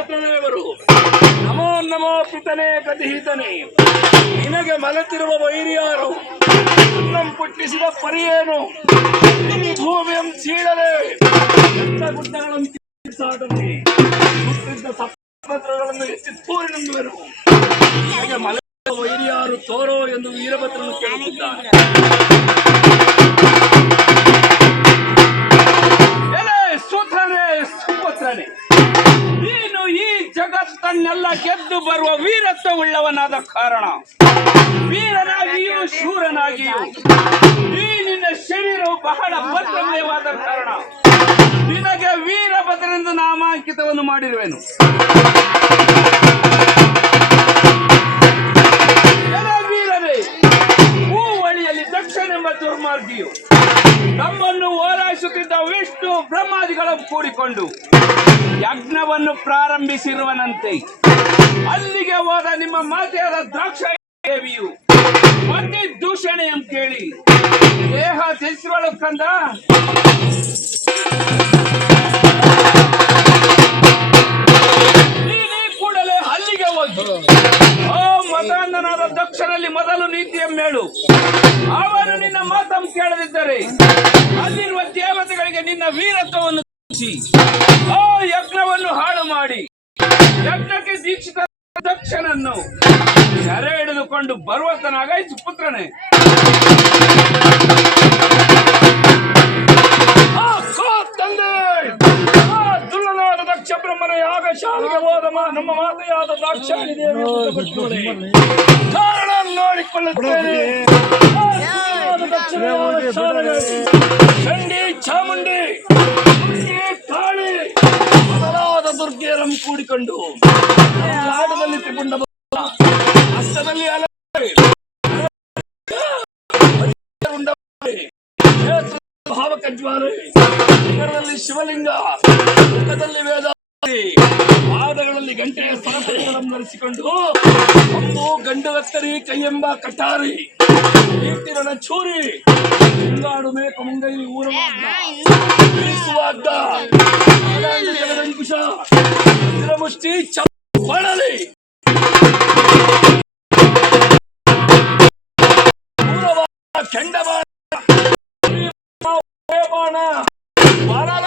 ವೀರಭದ್ರದೇವರು ನಮೋ ನಮೋ ಪಿತನೇ ಗತಿಹಿತನೇ. ನಿನಗೆ ಮಲತಿರುವ ವೈರಿಯಾರು, ನನ್ನಂ ಪುಟ್ಟಿಸಿದ ಪರಿಯೇನು, ಈ ಭೂಮಿಯಂ ಸೀಳಲೆ ಗುಡ್ಡಗಳನ್ನು ಸಾಟನೆ ಹುಟ್ಟಿದ್ದ ಸಪ್ತಗಳನ್ನು ಎತ್ತಿ ತೂರಿನುಂಬುವೆನು. ನಿನಗೆ ಮಲತಿರುವ ವೈರಿಯಾರು ತೋರೋ ಎಂದು ವೀರಭದ್ರನು ಕೇಳುತ್ತಿದ್ದಾನೆ. ಸುಪುತ್ರನೇ, ನೀನು ಈ ಜಗತ್ತನ್ನೆಲ್ಲ ಗೆದ್ದು ಬರುವ ವೀರತ್ವವುಳ್ಳವನಾದ ಕಾರಣ, ವೀರನಾಗಿಯೂ ಶೂರನಾಗಿಯೂ ಈ ನಿನ್ನ ಶರೀರವು ಬಹಳ ಭದ್ರಮಯವಾದ ಕಾರಣ ನಿನಗೆ ವೀರಭದ್ರನೆಂದು ನಾಮಾಂಕಿತವನ್ನು ಮಾಡಿರುವೆನು. ವೀರನೇ, ಹೂವಳಿಯಲ್ಲಿ ದಕ್ಷನೆಂಬ ದುರ್ಮಾರ್ಗಿಯು ನಮ್ಮನ್ನು ಓಲೈಸುತ್ತಿದ್ದ ವಿಷ್ಣು ಬ್ರಹ್ಮಾದಿಗಳನ್ನು ಕೂಡಿಕೊಂಡು ಯಜ್ಞವನ್ನು ಪ್ರಾರಂಭಿಸಿರುವನಂತೆ ಅಲ್ಲಿಗೆ ಹೋದ ನಿಮ್ಮ ಮಾತೆಯಾದ ದ್ರಾಕ್ಷ ದೇವಿಯು ಮತ್ತೆ ದೂಷಣೆಯನ್ನು ಕೇಳಿ ದೇಹ ತಿಳಿಸಿರುವಳು ಕಂದ. ನೀನೇ ಕೂಡಲೇ ಅಲ್ಲಿಗೆ ಹೋಗಿ ಮತಾಂಧನಾದ ದಕ್ಷನಲ್ಲಿ ಮೊದಲು ನೀತಿಯನ್ನೇಳು. ಅವನು ನಿನ್ನ ಮಾತನ್ನು ಕೇಳದಿದ್ದರೆ ಅಲ್ಲಿರುವ ದೇವತೆಗಳಿಗೆ ನಿನ್ನ ವೀರತ್ವವನ್ನು ತೋರಿಸಿ ಆ ಯಜ್ಞವನ್ನು ಹಾಳು ಮಾಡಿ ಯಜ್ಞಕ್ಕೆ ದೀಕ್ಷಿತ ದಕ್ಷನನ್ನು ಸೆರೆ ಹಿಡಿದುಕೊಂಡು ಬರುವಂತನಾಗಾಯ್ತು ಪುತ್ರನೇ. ದುಲ್ಲನಾದ ದಕ್ಷ ಬ್ರಹ್ಮನ ಯಾಗ ಶಾಲೆಗೆ ಹೋದ ನಮ್ಮ ಮಾತೆಯಾದ ದಾಕ್ಷಾಯಣಿ ದೇವಿ ಕಾರಣ ನೋಡಿಕೊಳ್ಳುತ್ತೇನೆ. ಚಂಡಿ, ಚಾಮುಂಡಿ, ಕಾಳಿ ಮೊದಲಾದ ದುರ್ಗೆಯರನ್ನು ಕೂಡಿಕೊಂಡು ಆಟದಲ್ಲಿ ತ್ರಿಪುಂಡ ಹಸ್ತದಲ್ಲಿ ಭಾವಕಜ್ವಾಲೆ, ನಗರದಲ್ಲಿ ಶಿವಲಿಂಗ, ಮುಖದಲ್ಲಿ ವೇದ, ಪಾದಗಳಲ್ಲಿ ಗಂಟೆಯ ಸರಪಳಿಗಳನ್ನು ಧರಿಸಿಕೊಂಡು ಒಂದು ಗಂಡು ಕತ್ತರಿ ಕೈಯೆಂಬ ಕಟಾರಿ ಕೀರ್ತಿರಣ ಚೂರಿ ಹಿಂಗಾಡು ಮೇಕ ಮುಂಗೈಲಿ ಊರವಾದ ಜಗದಂಕುಶ ಮುಷ್ಟಿ ಚಳಲಿ ಕೆಂಡಬಾಣ ಬಾಣ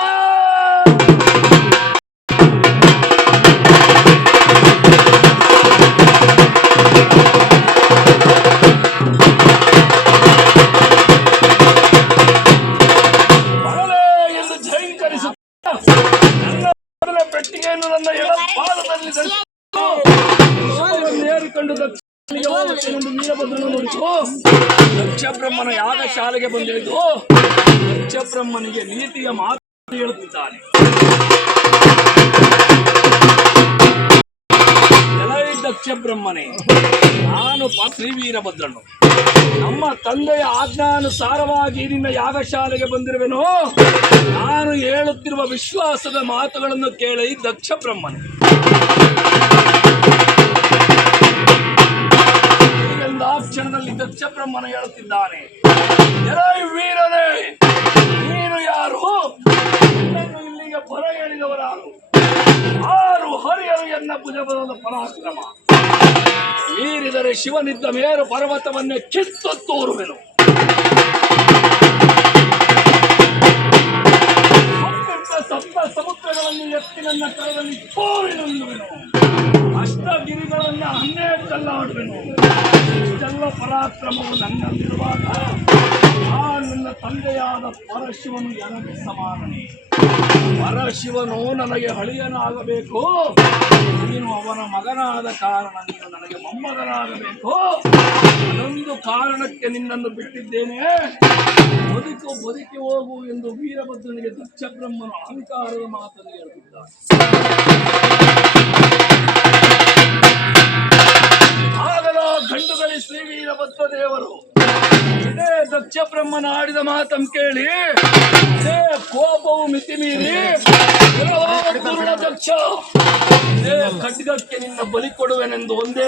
ಪೆಟ್ಟಿಗೆಯನ್ನು ನನ್ನ ಎಡಪಾದದಲ್ಲಿ ಏರಿಕೊಂಡು ವೀರಭದ್ರನು ನೋಡಿತು. ದಕ್ಷ ಬ್ರಹ್ಮನ ಯಾಗ ಶಾಲೆಗೆ ಬಂದಿಳಿದು ದಕ್ಷ ಬ್ರಹ್ಮನಿಗೆ ನೀತಿಯ ಮಾತು ಹೇಳುತ್ತಿದ್ದಾನೆ. ದಕ್ಷ ಬ್ರಹ್ಮನೇ, ನಾನು ಶ್ರೀ ವೀರಭದ್ರನು ನಮ್ಮ ತಂದೆಯ ಆಜ್ಞಾನುಸಾರವಾಗಿ ನಿನ್ನ ಯಾಗಶಾಲೆಗೆ ಬಂದಿರುವೆನು. ನಾನು ಹೇಳುತ್ತಿರುವ ವಿಶ್ವಾಸದ ಮಾತುಗಳನ್ನು ಕೇಳಿ ದಕ್ಷ ಬ್ರಹ್ಮನೇ. ಆ ಕ್ಷಣದಲ್ಲಿ ದಕ್ಷ ಬ್ರಹ್ಮನ ಹೇಳುತ್ತಿದ್ದಾನೆ, ವೀರನೇ, ನೀನು ಯಾರು? ಇಲ್ಲಿಗೆ ಬರ ಹೇಳಿದವರಾರು? ಆರು ಹರಿಯರು ಎನ್ನ ಭುಜಬಲದ ಪರಾಕ್ರಮ ಮೀರಿದರೆ ಶಿವನಿದ್ದ ಮೇರು ಪರ್ವತವನ್ನೇ ಕಿತ್ತು ತೋರುವೆನು. ಸಪ್ತ ಸಮುದ್ರಗಳನ್ನು ಎತ್ತಿ ನನ್ನ ಕರದಲ್ಲಿ ತೋರಿನುಂದುವೆನು. ಅಷ್ಟಗಿರಿಗಳನ್ನ 12 ಕಲ್ಲಾಡುವೆನು. ಇಷ್ಟೆಲ್ಲ ಪರಾಕ್ರಮವು ನನ್ನಲ್ಲಿರುವಾಗ ಆ ನನ್ನ ತಂದೆಯಾದ ಪರಶಿವನು ನನಗೆ ಸಮಾನನೇ. ಪರಶಿವನು ನನಗೆ ಹಳಿಯನಾಗಬೇಕು, ನೀನು ಅವನ ಮಗನಾದ ಕಾರಣ ನೀನು ನನಗೆ ಮೊಮ್ಮಗನಾಗಬೇಕು. ಅದೊಂದು ಕಾರಣಕ್ಕೆ ನಿನ್ನನ್ನು ಬಿಟ್ಟಿದ್ದೇನೆ. ಬದುಕಿ ಹೋಗು ಎಂದು ವೀರಭದ್ರನಿಗೆ ದಕ್ಷ ಬ್ರಹ್ಮನು ಅಹಂಕಾರದ ಮಾತನ್ನು ಹೇಳುತ್ತಿದ್ದಾನೆ. ಆಗಲ ಗಂಡುಗಳಿ ಶ್ರೀ ವೀರಭದ್ರ ದೇವರು ಇದೇ ದಕ್ಷ ಬ್ರಹ್ಮನ ಆಡಿದ ಮಾತನ್ನು ಕೇಳಿ ಕೋಪವು ಮಿತಿ ಮೀರಿ ದಕ್ಷ ಖಡ್ಗಕ್ಕೆ ನಿನ್ನ ಬಲಿ ಕೊಡುವೆನೆಂದು ಒಂದೇ